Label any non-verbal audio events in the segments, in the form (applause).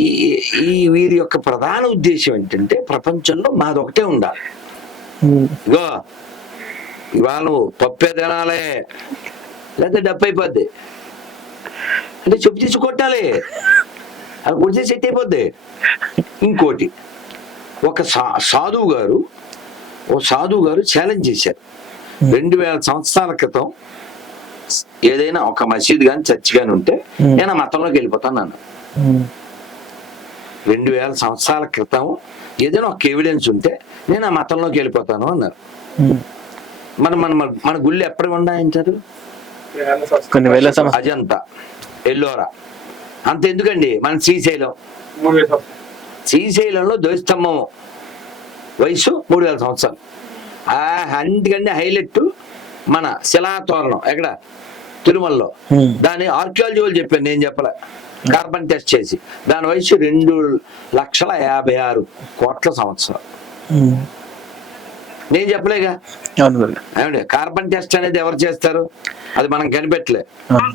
ఈ ఈ వీరి యొక్క ప్రధాన ఉద్దేశం ఏంటంటే ప్రపంచంలో మాదొకటే ఉండాలి. ఇగో ఇవాళ పప్పే తినాలే లేదా డబ్బు అయిపోద్ది. అంటే చెప్పు తీసి కొట్టాలి. అది కొడితే సెట్ అయిపోద్ది. ఇంకోటి ఒక సా సాధువు గారు ఓ సాధువు గారు ఛాలెంజ్ చేశారు. రెండు వేల సంవత్సరాల క్రితం ఏదైనా ఒక మసీద్ కానీ చర్చ్ కానీ ఉంటే. నేను ఆ మతంలోకి వెళ్ళిపోతాను అన్నాను ఉమ్, రెండు వేల సంవత్సరాల క్రితం ఏదైనా ఒక ఎవిడెన్స్ ఉంటే నేను ఆ మతంలోకి వెళ్ళిపోతాను అన్నారు. మన మన మన- గుళ్ళు ఎప్పుడు ఉన్నాయంటారు? కొన్ని వేల అజంతా ఎల్లోరా. అంత ఎందుకండి? మన శ్రీశైలం. శ్రీశైలంలో ధ్వజస్తంభం వయసు మూడు వేల సంవత్సరాలు. ఆ అన్నిటికంటే హైలైట్ మన శిలాతోరణం. ఎక్కడ? తిరుమలలో. దాని ఆర్కియాలజీ వాళ్ళు చెప్పాను నేను చెప్పలే. కార్బన్ టెస్ట్ చేసి. దాని వయసు రెండు లక్షల యాభై ఆరు కోట్ల సంవత్సరాలు. నేను చెప్పలేగా? ఏమండి కార్బన్ టెస్ట్ అనేది ఎవరు చేస్తారు? అది మనం కనిపెట్టలే.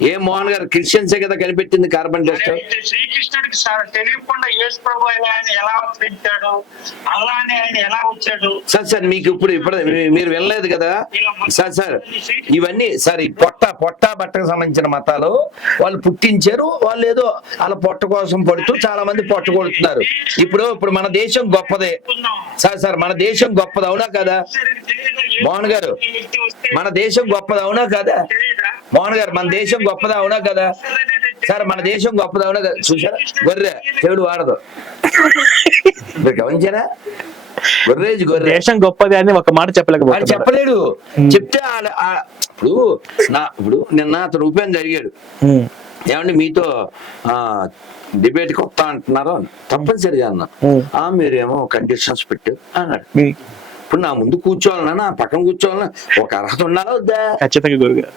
ఏ మోహన్ గారు క్రిస్టియన్సే కదా కనిపెట్టింది కార్బన్ టెస్ట్? అయితే శ్రీకృష్ణుడికి స- తెలియకుండా యేసు ప్రభు ఆయన ఆయన ఎలా అవతరించాడు అల్లానే ఆయన ఎలా వచ్చాడు? సార్ సార్ మీకు ఇప్పుడు ఇప్పుడు మీరు వెళ్ళలేదు కదా? సార్ సార్ ఇవన్నీ సార్ ఈ పొట్ట పొట్ట బట్టకు సంబంధించిన మతాలు వాళ్ళు పుట్టించారు వాళ్ళు ఏదో వాళ్ళ పొట్ట కోసం పడుతూ చాలా మంది పొట్ట కొడుతున్నారు. ఇప్పుడు ఇప్పుడు మన దేశం గొప్పదే. సార్ సార్ మన దేశం గొప్పది అవునా కదా? మోహన్ గారు మన దేశం గొప్పది అవునా కదా? మోహన్ గారు మన దేశం గొప్పదా అవునా కదా? సార్ మన దేశం గొప్పది అవునా కదా? చూసారా గొర్రె చెవుడు వాడదు. మీరు గమనించారా? గొర్రెజ్ గొర్రె. దేశం గొప్పది అని ఒక మాట వాడు చెప్పలేకపోతున్నారు చెప్పలేడు. చెప్తే ఇప్పుడు నా ఇప్పుడు నిన్న అతను అడిగాడు ఉమ్, ఏమండి మీతో ఆ డిబేట్ కొత్త అంటున్నారు అని. తప్పనిసరిగా అన్న. మీరేమో కండిషన్స్ పెట్టు అన్నాడు. ఇప్పుడు నా ముందు కూర్చోవాలన్నా నా పక్కన కూర్చోవాలన్నా ఒక అర్హత ఉండాలా వద్దా? ఖచ్చితంగా గురుగారు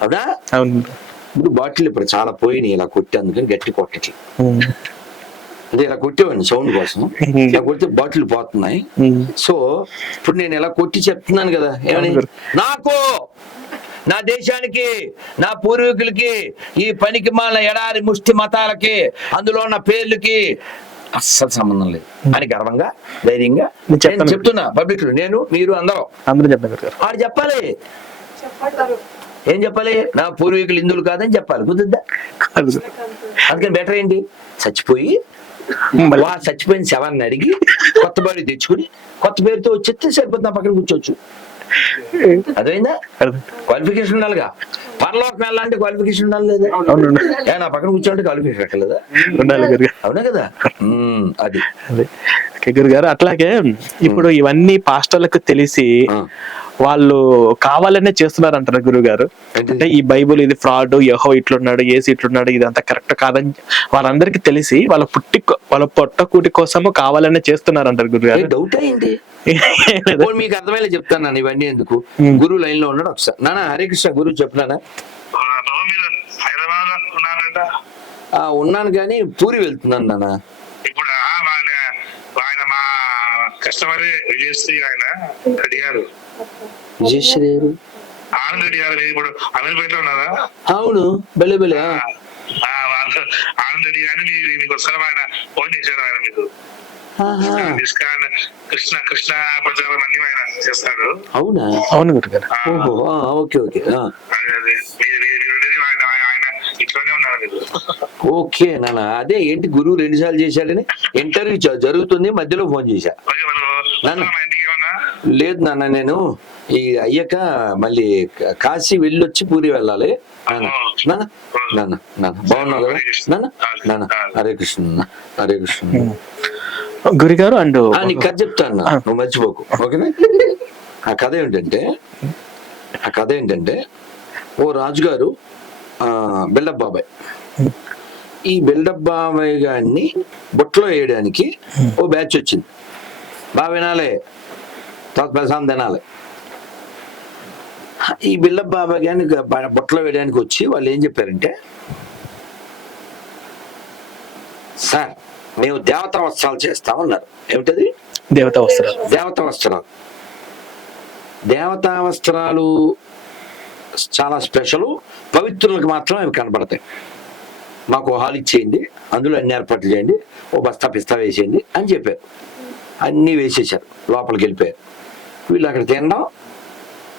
అవునా? అవును. ఇప్పుడు బాటిల్ ఇప్పుడు చాలా పోయినాయి ఇలా కొట్టి అందుకని గట్టి కొట్టట్లేదు ఉమ్, అంటే ఇలా కొట్టేవాడిని సౌండ్ కోసం. ఇలా కొడితే బాటిల్ పోతున్నాయి. సో ఇప్పుడు నేను ఇలా కొట్టి చెప్తున్నాను కదా ఏమని. నాకు! నా దేశానికి నా పూర్వీకులకి ఈ పనికి మాల ఎడారి ముష్టి మతాలకి అందులో ఉన్న పేర్లకి అస్సలు సంబంధం లేదు. అని గర్వంగా ధైర్యంగా నేను నేను చెప్తాను. చెప్తున్నా పబ్లిక్ నేను మీరు అందరం. అందరూ చెప్పండి గురుగారు ఆడు చెప్పాలి. ఏం చెప్పాలి? నా పూర్వీకులు హిందువులు కాదని చెప్పాలి. కుదుద్దా. అందుకని బెటర్ ఏంటి? చచ్చిపోయి వా చచ్చిపోయిన శవాన్ని అడిగి కొత్త బాడీ తెచ్చుకుని కొత్త పేరుతో వచ్చేస్తే సరిపోతుంది నా పక్కన కూర్చోవచ్చు. అదైందా. క్వాలిఫికేషన్ ఉండాలిగా. పరలోకం వెళ్ళాలంటే క్వాలిఫికేషన్ ఉండాలి లేదా? నా పక్కన కూర్చోంటే క్వాలిఫికేషన్ అక్కర్లేదా ఉండాలి అవునా కదా? (laughs) అదే. ఓకే గురుగారు అట్లాగే ఇప్పుడు ఇవన్నీ పాస్టర్లకు తెలిసి. వాళ్ళు కావాలనే చేస్తున్నారు అంటారు గురువు గారు ఏంటి? అంటే ఈ బైబుల్ ఇది ఫ్రాడ్ యహో ఇట్లున్నాడు ఏసి ఇట్లున్నాడు ఇదంతా కరెక్ట్ కాదని వాళ్ళందరికీ తెలిసి వాళ్ళ పుట్టి వాళ్ళ పొట్ట కూటి కోసము కావాలనే చేస్తున్నారు అంటారు గురుగారు డౌట్ అయింది (laughs) మీకు అర్థమయ్యే చెప్తాను నాన్న ఇవన్నీ ఎందుకు. గురువు లైన్లో ఉన్నాడు ఒకసారి. నాన్న హరే కృష్ణ గురువు చెప్పినానా బాబు మీరు హైదరాబాద్ ఉన్నారంట ఆ, ఉన్నాను కానీ పూరి వెళ్తున్నాను నాన్న. ఇప్పుడు ఆ ఆయన ఆయన మా కస్టమర్ విజయశ్రీ ఆయన అడిగారు విజయశ్రీ. ఆనంద్ అడిగారు ఇప్పుడు అమీర్పేటలో ఉన్నారా? అవును బెలే బెలే ఆ. ఆ, వాళ్ళు ఆనంద్ అడిగారు మీ- మీకు వస్తారు ఆయన ఫోన్ చేశారు ఆయన మీకు. ఇస్కాన్ కృష్ణ కృష్ణ ప్రచారం అన్ని ఆయన చేస్తారు. అవునా? అవును ఓకే ఓకే ఆ. అదే, అదే. మీరు మీరు- మీరు ఉండేది ఆయన ఆయన ఇంట్లోనే ఉన్నారు మీరు ఓకే నాన్న. అదే ఏంటి గురువు రెండు సార్లు చేశాడని? ఇంటర్వ్యూ జరుగుతుంది మధ్యలో ఫోన్ చేశా. లేదు నాన్న నేను ఈ అయ్యాక మళ్ళీ కాశీ వెళ్ళొచ్చి పూరి వెళ్ళాలి. నాన్న. నాన్న నాన్న బాగున్నావు కదా? నాన్న నాన్న. హరే కృష్ణ. హరే కృష్ణ. గురుగారు అండ్ నీకు కథ చెప్తాను. నువ్వు మర్చిపోకు. ఓకేనా? ఆ కథ ఏంటంటే ఆ కథ ఏంటంటే ఓ రాజుగారు ఆ, బిల్డప్ బాబాయ్. ఈ బిల్డప్ బాబాయ్ గారిని బుట్టలో వేయడానికి ఓ బ్యాచ్ వచ్చింది. బాగా వినాలి తర్వాత ప్రశాంత్ తినాలి. ఈ బిల్డప్ బాబాయ్ గారిని బుట్టలో వేయడానికి వచ్చి వాళ్ళు ఏం చెప్పారంటే సార్ మేము దేవతా వస్త్రాలు చేస్తామన్నారు ఏమిటది? దేవత వస్త్రాలు. దేవతా వస్త్రాలు. దేవతా వస్త్రాలు చాలా స్పెషల్ పవిత్రులకు మాత్రం అవి కనబడతాయి. మాకు హాల్ ఇచ్చేయండి అందులో అన్ని ఏర్పాట్లు చేయండి ఓ బస్తా పిస్తా వేసేయండి అని చెప్పారు. అన్నీ వేసేసారు లోపలికి వెళ్ళిపోయారు. వీళ్ళు అక్కడ తినడం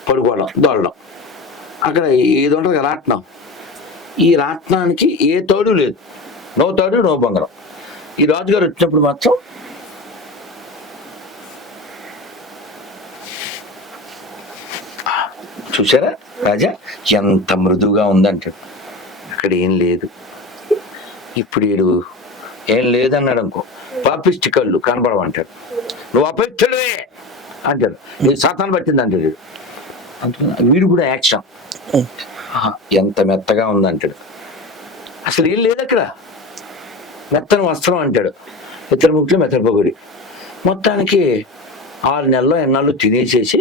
పడుకోవడం దోలడం అక్కడ ఏది ఉంటుంది రాట్నం ఈ రాట్నానికి ఏ తోడు లేదు. నో తోడు నో బంగారం. ఈ రాజుగారు వచ్చినప్పుడు మాత్రం చూసారా రాజా? ఎంత మృదువుగా ఉందంటే. అక్కడ ఏం లేదు. ఇప్పుడు ఈడు ఏం లేదన్నాడు అనుకో. పాపిష్టి కళ్ళు కనపడమంటాడు నువ్వు అపరిచుడువే అంటాడు. నీ సాతాను పట్టింది అంటాడు వీడు. వీడు కూడా యాక్షన్. ఎంత మెత్తగా ఉందంటాడు అసలు ఏం లేదు అక్కడ. మెత్తని వస్త్రం అంటాడు. ఇతర ముట్లు మెత్తని పొగుడి. మొత్తానికి ఆరు నెలల్లో ఎన్నాళ్ళు తినేసేసి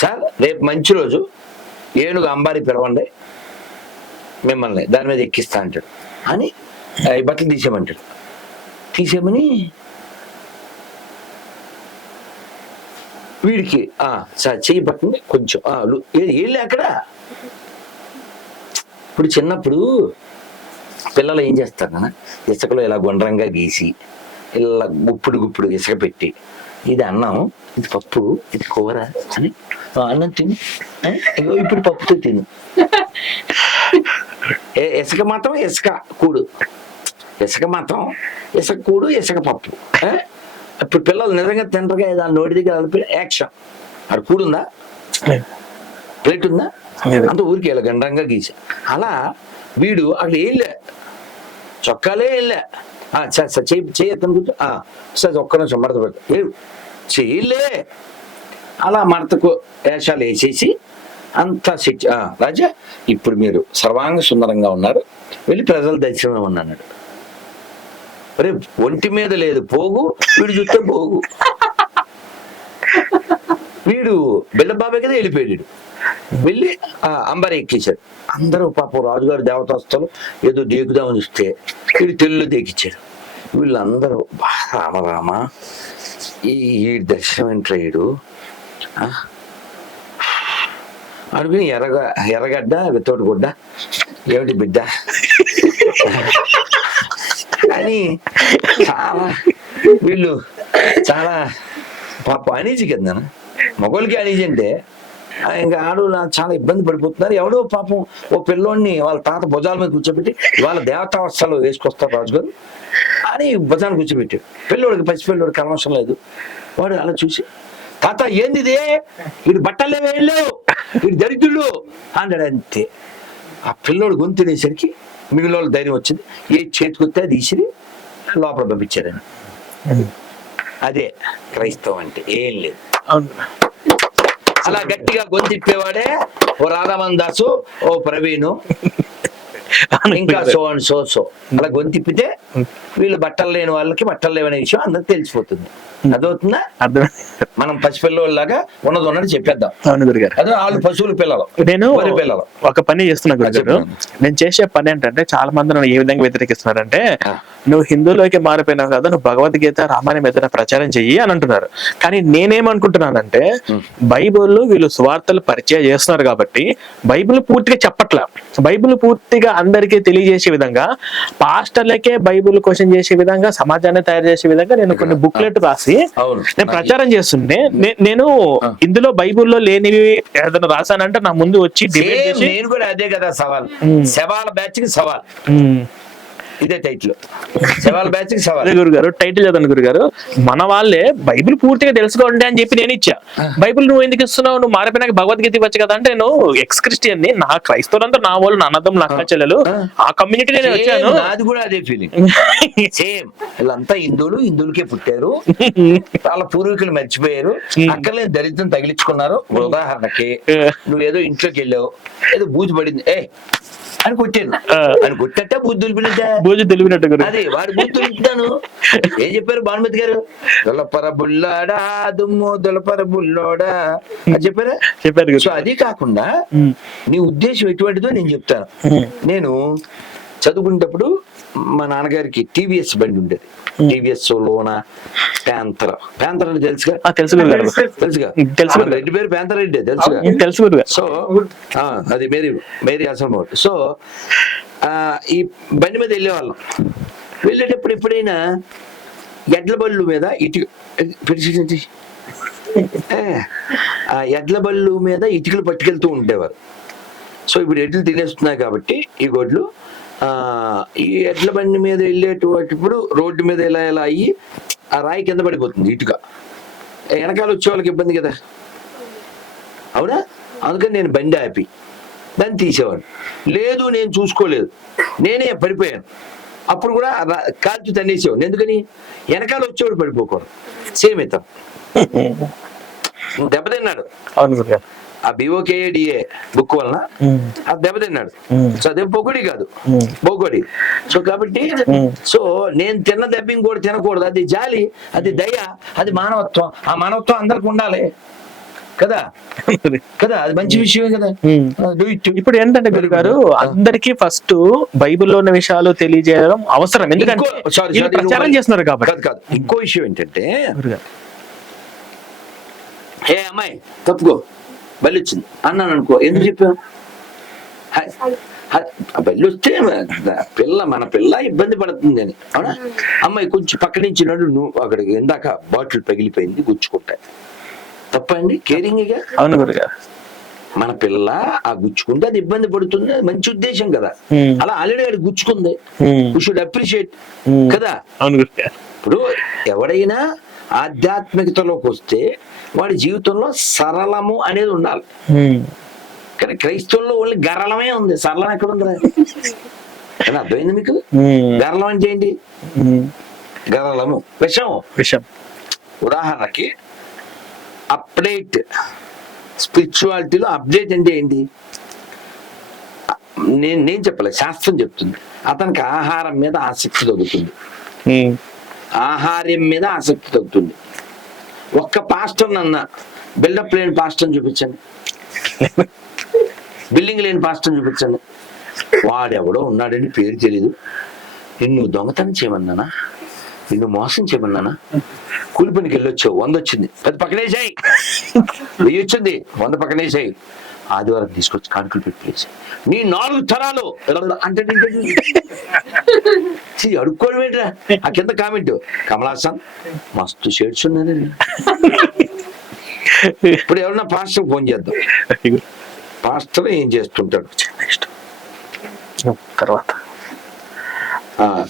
సార్ రేపు మంచి రోజు. ఏనుగు అంబారి పిలవండి. మిమ్మల్ని దాని మీద ఎక్కిస్తా అంటాడు. అని ఈ బట్టలు తీసేయమంటాడు. తీసేయమని వీడికి ఆ సార్ చెయ్యి పట్టండి కొంచెం ఆ, లు- అక్కడ? ఇప్పుడు చిన్నప్పుడు పిల్లలు ఏం చేస్తారు నాన్న? ఇసుకలో ఇలా గుండ్రంగా గీసి ఇలా గుప్పుడు గుప్పుడు ఇసుక పెట్టి ఇది అన్నం ఇది పప్పు ఇది కూర అని అన్నం తిను ఇప్పుడు పప్పుతో తిను. (laughs) ఇసుక మాత్రం ఇసుక కూడు. ఇసుక మాత్రం ఇసుక కూడు ఇసుక పప్పు? ఇప్పుడు పిల్లలు నిజంగా తింటగా దాని నోటి దగ్గర కలిపి యాక్షన్. అది కూడుందా? ప్లేట్ ఉందా. అంత ఊరికి ఇలా గండ్రంగా గీసా. అలా వీడు అక్కడ ఏం లే. చొక్కాలే వెళ్ళా చేయి చేయి ఎత్తను కూర్చో. ఆ, సార్ ఒక్క నిమిషం మడత పెట్టు చేయలే అలా మడతకు వేషాలు వేసేసి అంతా సిట్ రాజా ఇప్పుడు మీరు సర్వాంగ సుందరంగా ఉన్నారు. వెళ్ళి ప్రజల దర్శనం అన్నాడు. రే ఒంటి మీద లేదు పోగు వీడు చూస్తే పోగు. వీడు బిల్లబాబాయ్ కదా వెళ్ళిపోయాడు. వెళ్ళి ఆ అంబరి ఎక్కించాడు. అందరూ పాపం రాజుగారు దేవతాస్థలం ఏదో దేకుదామని ఇస్తే వీడు తెల్లు దేకిచ్చాడు. వీళ్ళందరూ బాగా రామ ఈ దర్శనం ఏంట్రా అనుకుని ఎర్రగ ఎర్రగడ్డ విత్తోటి గుడ్డ. ఏమిటి బిడ్డ? అని చాలా వీళ్ళు చాలా పాప అనీజీ కదా మగోళ్ళకి అనీజీ అంటే ఇంకా ఆడవాళ్ళు చాలా ఇబ్బంది పడిపోతున్నారు. ఎవడో పాపం ఓ పిల్లోడిని వాళ్ళ తాత భుజాల మీద కూర్చోబెట్టి వాళ్ళ దేవతావస్థలు వేసుకొస్తారు రాజుగారు. అని భుజాన్ని కూర్చోబెట్టాడు. పిల్లోడికి పసి పిల్లోడికి కలవసం లేదు. వాడు అలా చూసి తాత ఏంది ఇదే వీడు బట్టలు వేయలేవు వీడు దరిద్రుడు అన్నాడు అంతే ఆ పిల్లోడు గొంతు తినేసరికి మిగిలిన వాళ్ళు ధైర్యం వచ్చింది. ఏ చేతికొస్తే అది తీసిరి లోపల పంపించారు. అదే. క్రైస్తవం అంటే ఏం లేదు. అవును. అలా గట్టిగా గొంతు తిప్పేవాడే ఓ రాధామన్ దాసు ఓ ప్రవీణు. ఇంకా సో అండ్ సో సో. అలా గొంతు తిప్పితే వీళ్ళు బట్టలు లేని వాళ్ళకి బట్టలు లేవనే విషయం అందరికి తెలిసిపోతుంది. అదవుతుందా అర్థం మనం పసిపిల్లలాగా ఉన్నది ఉన్నది చెప్పేద్దాం. అవును గురుగారు. అదే వాళ్ళు పశువుల పిల్లలు. నేను పిల్లలు. ఒక పని చేస్తున్నా గురుగారు. నేను చేసే పని ఏంటంటే చాలా మంది నన్ను ఏ విధంగా వ్యతిరేకిస్తున్నారంటే. నువ్వు హిందువులోకి మారిపోయినావు కదా నువ్వు భగవద్గీత రామాయణం ఏదైనా ప్రచారం చెయ్యి అని అంటున్నారు. కానీ నేనేమనుకుంటున్నానంటే బైబిల్ వీళ్ళు సువార్తలు పరిచయం చేస్తున్నారు కాబట్టి బైబిల్ పూర్తిగా చెప్పట్లా. బైబిల్ పూర్తిగా అందరికీ తెలియజేసే విధంగా పాస్టర్లకే బైబిల్ క్వశ్చన్ చేసే విధంగా సమాజాన్ని తయారు చేసే విధంగా నేను కొన్ని బుక్లెట్ రాసి నేను ప్రచారం చేస్తుంటే నే- నేను ఇందులో బైబిల్లో లేనివి ఏదైనా రాశానంటే నా ముందు వచ్చి డిబేట్ సేమ్ చేసి నేను కూడా అదే కదా సవాల్. శవాల బ్యాచ్కి సవాల్. ఇదే టైటిల్ శవాల బ్యాచ్ సవాల్. అదే గురుగారు టైటిల్ చదవండి గురుగారు. మన వాళ్ళే బైబిల్ పూర్తిగా తెలుసుకోండి అని చెప్పి నేను ఇచ్చా. బైబిల్ నువ్వు ఎందుకు ఇస్తున్నావు? నువ్వు మారిపోయినాక భగవద్గీత ఇవ్వచ్చు కదా అంటే నేను ఎక్స్ క్రిస్టియన్ని నా క్రైస్తవులంతా నా వాళ్ళు నా అన్నదం నా చెల్లెలు ఆ. కమ్యూనిటీ నేను వచ్చాను. నాది కూడా అదే ఫీలింగ్ సేమ్ (laughs) వీళ్ళంతా హిందువులు హిందువులకే పుట్టారు. వాళ్ళ పూర్వీకులు మర్చిపోయారు. అక్కర్లేని దరిద్రం తగిలించుకున్నారు. ఉదాహరణకి నువ్వేదో ఇంట్లోకి వెళ్ళావు ఏదో బూజు పడింది. ఏ అని కొట్టాను. అని కొట్టట బూజు దులిపినట్ట భోజు తెలివినట్టు అది వాడు బూజు దులుపుతాను ఏం చెప్పారు భానుమతి గారు? దులపర బుల్లాడా దుమ్ము దులపర బుల్లోడా అని చెప్పారా? చెప్పారు సో అది కాకుండా. నీ ఉద్దేశం ఎటువంటిదో నేను చెప్తాను. నేను చదువుకునేటప్పుడు మా నాన్నగారికి టీవీఎస్ బండి ఉండేది. టీవీఎస్ లోన ప్యాంతర. ప్యాంతర అని తెలుసుగా ఆ, తెలుసు తెలుసుగా? తెలుసు. రెడ్డి పేరు ప్యాంతర రెడ్డి తెలుసుగా? తెలుసు సో ఆ, అది మేరీ మేరీ అసలు సో ఆ, ఈ బండి మీద వెళ్ళేవాళ్ళం. వెళ్ళేటప్పుడు ఎప్పుడైనా ఎడ్ల బళ్ళు మీద ఇటు ఆ ఎడ్ల బళ్ళు మీద ఇటుకలు పట్టుకెళ్తూ ఉండేవారు. సో ఇప్పుడు ఎడ్లు తినేస్తున్నాయి కాబట్టి ఈ గొడ్లు ఈ ఎడ్ల బండి మీద వెళ్ళేటప్పుడు రోడ్డు మీద ఇలా ఇలా అయ్యి ఆ రాయి కింద పడిపోతుంది ఇటుక. వెనకాల వచ్చే వాళ్ళకి ఇబ్బంది కదా. అవునా? అందుకని నేను బండి ఆపి దాన్ని తీసేవాడు లేదు నేను చూసుకోలేదు. నేనే పడిపోయాను. అప్పుడు కూడా కాల్చి తన్నేసేవాడు ఎందుకని? వెనకాల వచ్చేవాడు పడిపోకూడదు. సేమ్ ఇతను. (laughs) దెబ్బతిన్నాడు. అవును ఆ బిఓకేఏడిఏ బుక్ వలన. ఆ దెబ్బతిన్నాడు. సో అదే పొగుడి కాదు. బొగ్గుడి సో కాబట్టి. సో నేను తిన్న దెబ్బ ఇంకోటి తినకూడదు. అది జాలి అది దయ అది మానవత్వం. ఆ మానవత్వం అందరికి ఉండాలి. కదా? కదా? అది మంచి విషయమే కదా. ఇప్పుడు ఏంటంటే గురుగారు అందరికీ ఫస్ట్ బైబిల్లో ఉన్న విషయాలు తెలియజేయడం అవసరం. ఎందుకంటే ప్రచారం చేస్తున్నారు కాబట్టి. కాదు ఇంకో విషయం ఏంటంటే ఏ అమ్మాయి తప్పుకో. బలి వచ్చింది అన్నాను అనుకో ఎందుకు చెప్పావు బలి వస్తే పిల్ల మన పిల్ల ఇబ్బంది పడుతుంది అని అవునా అమ్మాయి కొంచెం పక్క నుంచి నడు నువ్వు అక్కడికి ఇందాక బాటిల్ పగిలిపోయింది గుచ్చుకుంటాయి తప్పండి కేరింగ్గా అవును గురుగారు మన పిల్ల ఆ గుచ్చుకుంటే అది ఇబ్బంది పడుతుంది మంచి ఉద్దేశం కదా. అలా ఆల్రెడీ అది గుచ్చుకుంది. We should appreciate. కదా ఇప్పుడు ఎవడైనా ఆధ్యాత్మికతలోకి వస్తే వాడి జీవితంలో సరళము అనేది ఉండాలి. కానీ క్రైస్తవుల్లో ఓన్లీ గరళమే ఉంది. సరళం ఎక్కడ ఉందిరా? కానీ అర్థమైంది మీకు. గరళం అంటే ఏంటి. గరళము. విషం. విషయం ఉదాహరణకి అప్డేట్ స్పిరిచువాలిటీలో అప్డేట్ అంటే ఏంటి? నేను నేను చెప్పలే శాస్త్రం చెప్తుంది. అతనికి ఆహారం మీద ఆసక్తి ఉమ్. ఆహార్యం మీద ఆసక్తి తగ్గుతుంది. ఒక్క పాస్టర్ అన్న బిల్డప్ లేని పాస్టర్ చూపించండి. బిల్డింగ్ లేని పాస్టర్ చూపించండి. వాడెవడో ఉన్నాడని పేరు తెలియదు నిన్ను దొంగతనం చేయమన్నానా? నిన్ను మోసం చేయమన్నానా? కూలి పనికి వెళ్ళొచ్చావు వంద వచ్చింది. పది పక్కనేసాయి. వెయ్యి వచ్చింది వంద పక్కనేసాయి. ఆదివారం తీసుకొచ్చి కానుకలు పెట్టి నీ నాలుగు తరాలు అంటే అడుక్కోవడం ఏంట్రా? ఆ కింద కామెంట్ కమలాసన్ మస్తు షేడ్స్ ఉన్నాయండి ఇప్పుడు ఎవరన్నా పాస్టర్ ఫోన్ చేద్దాం. పాస్టర్ ఏం చేస్తుంటాడు? నెక్స్ట్ తర్వాత. ఆ,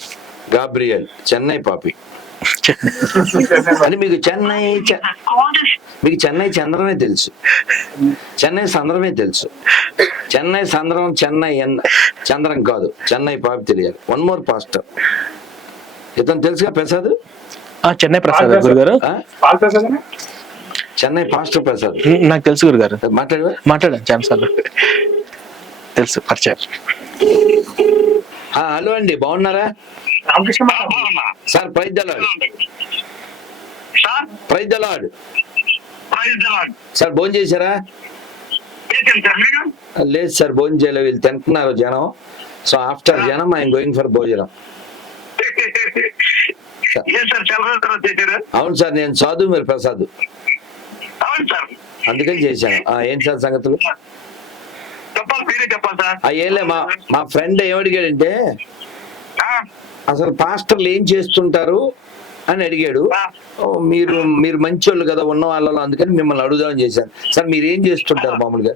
గాబ్రియల్ చెన్నై పాపి. (laughs) అని మీకు చెన్నై మీకు చెన్నై చంద్రమే తెలుసు. చెన్నై సంద్రమే తెలుసు. చెన్నై సంద్రం చెన్నై ఎన్- చంద్రం కాదు. చెన్నై పాపి తెలియాలి. వన్ మోర్ పాస్టర్ ఇతను తెలుసుగా ప్రసాద్? ఆ చెన్నై ప్రసాద్ గురుగారు. చెన్నై పాస్టర్ ప్రసాద్. నాకు తెలుసు గురుగారు. మాట్లాడవా? మాట్లాడాను ఛాన్స్ తెలుసు పరిచయం. హలో అండి బాగున్నారా? Sir sir praise the Lord praise the Lord sir భోజనం చేశారా? లేదు సార్ భోజనం చేయలేదు. వీళ్ళు తింటున్నారు జనం. సో ఆఫ్టర్ జనం ఐఎమ్ గోయింగ్ ఫర్ భోజనం. (laughs) అవును సార్ నేను సాధు మీరు ప్రసాద్. అందుకని చేశాను. ఏం సార్ సంగతులు? ఏంలే మా మా ఫ్రెండ్ ఏమడిగాడంటే అసలు పాస్టర్లు ఏం చేస్తుంటారు? అని అడిగాడు. ఓ, మీరు మీరు మంచోళ్ళు కదా ఉన్న వాళ్ళలో అందుకని మిమ్మల్ని అడుగుదామని చేశాను. సార్ మీరు ఏం చేస్తుంటారు మామూలుగా?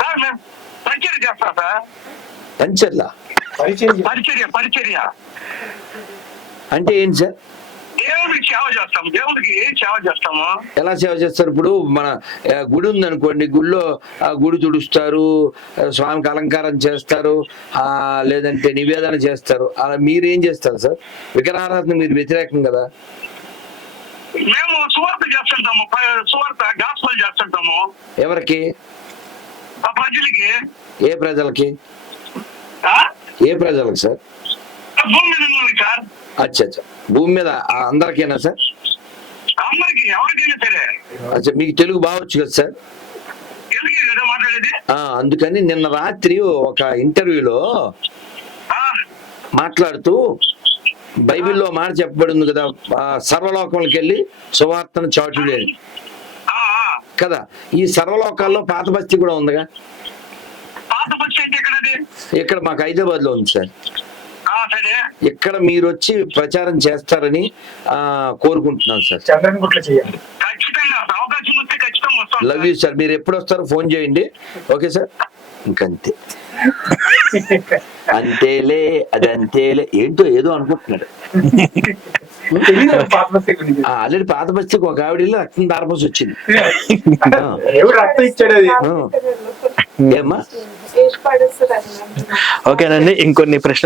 సార్ మేము పరిచర్య చేస్తాం సార్. పంచర్లా? పరిచర్య పరిచర్య. అంటే ఏంటి సార్? దేవుడికి సేవ చేస్తాం. దేవుడికి సేవ చేస్తాము? ఎలా సేవ చేస్తారు? ఇప్పుడు మన గుడి ఉంది అనుకోండి గుడిలో ఆ గుడి తుడుస్తారు స్వామికి అలంకారం చేస్తారు ఆ లేదంటే నివేదన చేస్తారు. అలా మీరు ఏం చేస్తారు సార్? విగ్రహారాధన మీరు వ్యతిరేకం కదా? మేము సువార్త చేస్తుంటాము. సువార్త గాస్పల్ చేస్తుంటాము. ఎవరికి? ప్రజలకి. ఏ ప్రజలకి? ఏ ప్రజలకు సార్? భూమి సార్. అచ్చా అచ్చా. భూమి మీద అందరికీనా సార్? అందరికి ఎవరికైనా సరే. అచ్చా మీకు తెలుగు బాగొచ్చు కదా సార్? అందుకని నిన్న రాత్రి ఒక ఇంటర్వ్యూలో? మాట్లాడుతూ బైబిల్లో మాట చెప్పబడింది కదా ఆ సర్వలోకములకి వెళ్ళి సువార్తను చాటుడే అని. ఆ, ఆ. కదా ఈ సర్వలోకాల్లో పాత బస్తీ కూడా ఉందిగా? ఇక్కడ మాకు హైదరాబాద్లో ఉంది సరే. ఇక్కడ మీరు వచ్చి ప్రచారం చేస్తారని ఆ కోరుకుంటున్నాను సార్. లవ్ యూ సార్ మీరు ఎప్పుడు వస్తారో ఫోన్ చేయండి. ఓకే సార్ ఇంకంతే. (laughs) అంతేలే అది అంతేలే ఏంటో ఏదో అనుకుంటున్నాడు. ఆల్రెడీ పాత బస్తీకి ఒక ఆవిడ వెళ్ళి రక్తం దారపోసి వచ్చింది. ఎవరు రక్తం ఇచ్చాడు అది? ఆ. ఏమ్మా? ఓకేనండి ఇంకొన్ని ప్రశ్నలు